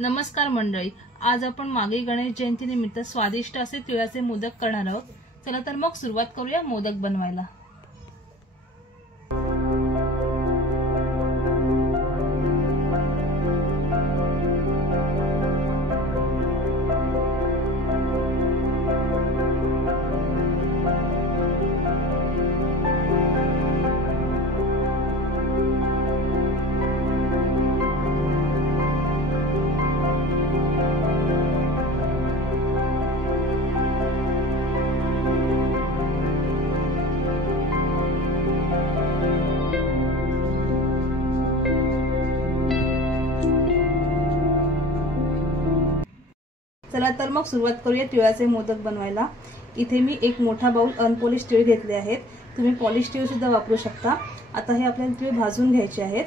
नमस्कार मंडळी, आज आपण मागे गणेश जयंती निमित्त स्वादिष्ट असे तिळाचे मोदक करणार आहोत। चला तर मग सुरुवात करूया मोदक बनवायला। चला तर मग सुरुवात करूया तिळाचे मोदक बनवायला। इथे मी एक मोठा बाउल अनपॉलिश तीळ घेतले आहेत। तुम्ही पॉलिश तीळ सुद्धा वापरू शकता। आता हे आपल्याला तीळ भाजून घ्यायचे आहेत।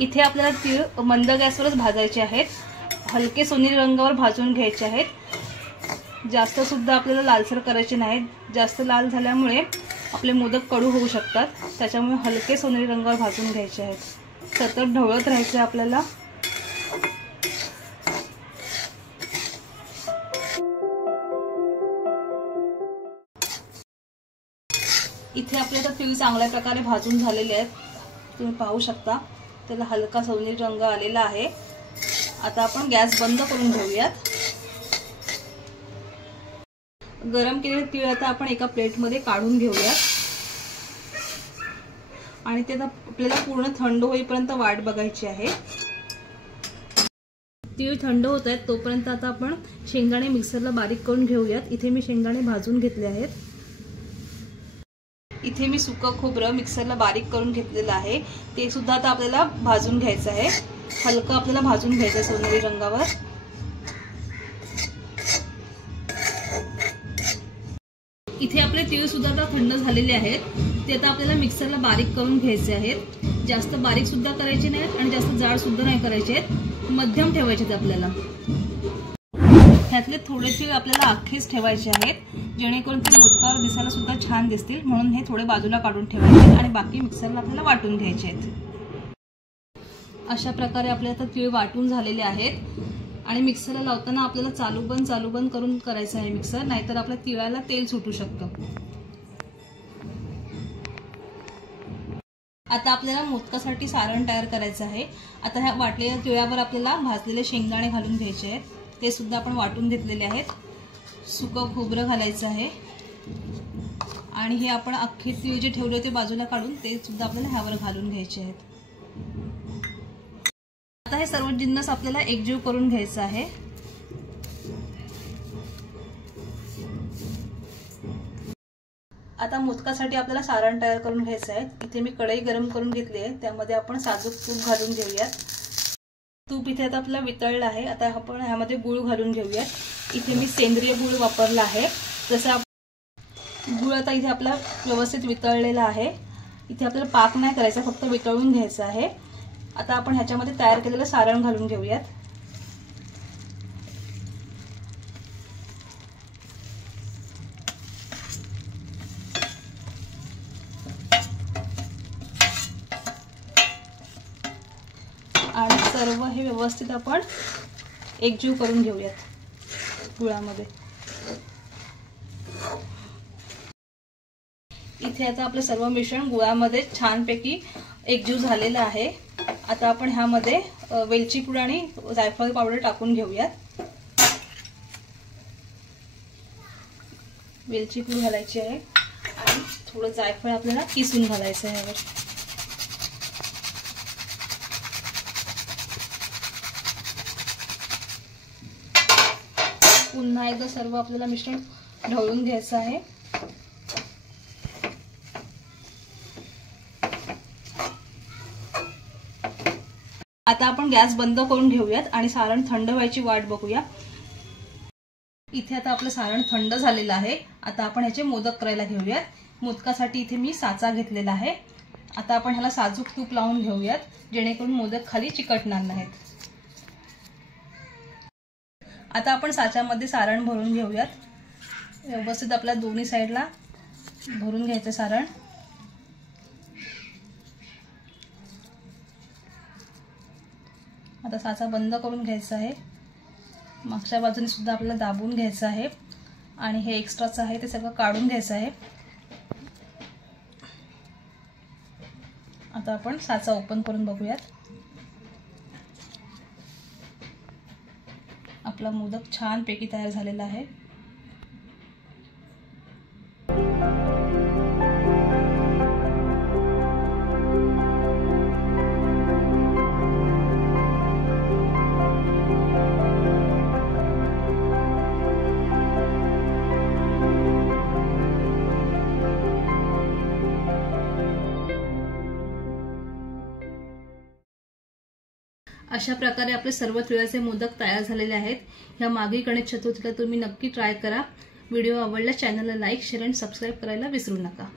इथे आपल्याला तीळ मंद गॅसवरच भाजायचे आहेत। हलके सोनेरी रंगावर भाजून घ्यायचे आहेत। जास्त सुद्धा आपल्याला लालसर करायचे नाहीत। जास्त लाल झाल्यामुळे आपले मोदक कडू होऊ शकतात। त्याच्यामुळे हलके सोनेरी रंगावर भाजून घ्यायचे आहेत। सतत ढवळत राहायचे आपल्याला। इथे आपल्याला तीळ चांगल्या प्रकारे भाजून झालेले आहेत। तुम्ही पाहू शकता त्याला हलका सोनेरी रंग आलेला आहे। आता आपण गॅस बंद करून घेऊयात। गरम केलेले तीळ आता आपण एका प्लेटमध्ये काढून घेऊयात आणि ते आता आपल्याला पूर्ण थंड होईपर्यंत वाट बघायची आहे। तीळ थंड होत आहेत तोपर्यंत आता आपण शेंगदाणे मिक्सरला बारीक करून घेऊयात। इथे मी शेंगदाणे भाजून घेतले आहेत। इथे मी सुकं खोबरं मिक्सरला बारीक करून घेतलेलं आहे। ते सुद्धा आता आपल्याला भाजून घ्यायचं आहे। हलकं आपल्याला भाजून घ्यायचं आहे सोनेरी रंगावर। इथे आपले तीळ सुद्धा आता थंड झालेले आहेत। ते आता आपल्याला मिक्सरला बारीक करून घ्यायचे आहेत। जास्त बारीक सुद्धा करायचे नाहीत आणि जास्त जाड सुद्धा नाही करायचे आहेत। मध्यम ठेवायचे आहेत आपल्याला। ह्यातले थोडे तीळ आपल्याला अख्खेच ठेवायचे आहेत, जेणेकरून ते मोदकावर दिसायला सुद्धा छान दिसतील। म्हणून हे थोडे बाजूला काढून ठेवायचे आणि बाकी मिक्सरला आपल्याला वाटून घ्यायचे आहेत। अशा प्रकारे आपले आता तीळ वाटून झालेले आहेत आणि मिक्सरला लावताना आपल्याला चालू बंद करून करायचं आहे मिक्सर, नाहीतर आपल्या तिळाला तेल सुटू शकतं। आता आपल्याला मोदकासाठी सारण तयार करायचं आहे। आता ह्या वाटलेल्या तिळावर आपल्याला भाजलेले शेंगदाणे घालून घ्यायचे आहेत। ते सुद्धा आपण वाटून घेतलेले आहेत। सुकं खोबरं घालायचं आहे आणि हे आपण अख्खे तीळ जे ठेवले होते बाजूला काढून ते सुद्धा आपल्याला ह्यावर घालून घ्यायचे आहेत। आता हे सर्व जिन्नस आपल्याला एकजीव करून घ्यायचं आहे। आता मोदकासाठी आपल्याला सारण तयार करून घ्यायचं आहे। इथे मी कढई गरम करून घेतली आहे। त्यामध्ये आपण साजूक तूप घालून घेऊयात। तूप इथे आता आपला वितळलं आहे। आता आपण ह्यामध्ये गूळ घालून घेऊयात। इथे मी सेंद्रिय गूळ वापरला आहे। जसं गूळ आता इथे आपला व्यवस्थित वितळलेला आहे। इथे आपल्याला पाक नाही करायचा, फक्त वितळून घ्यायचं आहे। आता आपण ह्याच्यामध्ये तयार केलेलं सारण घालून घेऊयात। आणि सर्व हे व्यवस्थित आपण एकजीव करून घेऊयात गुळामध्ये। इथे आता आपलं सर्व मिश्रण गुळामध्ये छानपैकी एकजीव झालेलं आहे। आता आपण ह्यामध्ये वेलची पूड आणि जायफळ पावडर टाकून घेऊयात। वेलची पूड घालायची आहे आणि थोडं जायफळ आपल्याला किसून घालायचं आहे यावर। पुन्हा एकदा सर्व आपल्याला मिश्रण ढवळून घ्यायचं आहे। आता आपण गॅस बंद करून घेऊयात आणि सारण थंड व्हायची वाट बघूया। इथे आता आपलं सारण थंड झालेलं आहे। आता आपण ह्याचे मोदक करायला घेऊयात। मोदकासाठी इथे मी साचा घेतलेला आहे। आता आपण ह्याला साजूक तूप लावून घेऊयात, जेणेकरून मोदक खाली चिकटणार नाहीत। आता आपण साच्यामध्ये सारण भरून घेऊयात। व्यवस्थित आपल्या दोन्ही साइडला भरून घ्यायचं सारण। आता साचा बंद करून घ्यायचा आहे. मागच्या बाजूने सुद्धा आपल्याला दाबून घ्यायचं आहे आणि हे एक्स्ट्राचं आहे ते सगळं काढून घ्यायचं आहे. आता आपण साचा ओपन करून बघूयात. आपला मोदक छानपैकी तयार झालेला आहे. अशा प्रकारे आपले सर्व तिळाचे मोदक तयार झालेले आहेत. ह्या माघी गणेश चतुर्थीला तुम्ही नक्की ट्राय करा. व्हिडिओ आवडल्यास चॅनलला लाईक, शेअर आणि सबस्क्राईब करायला विसरू नका.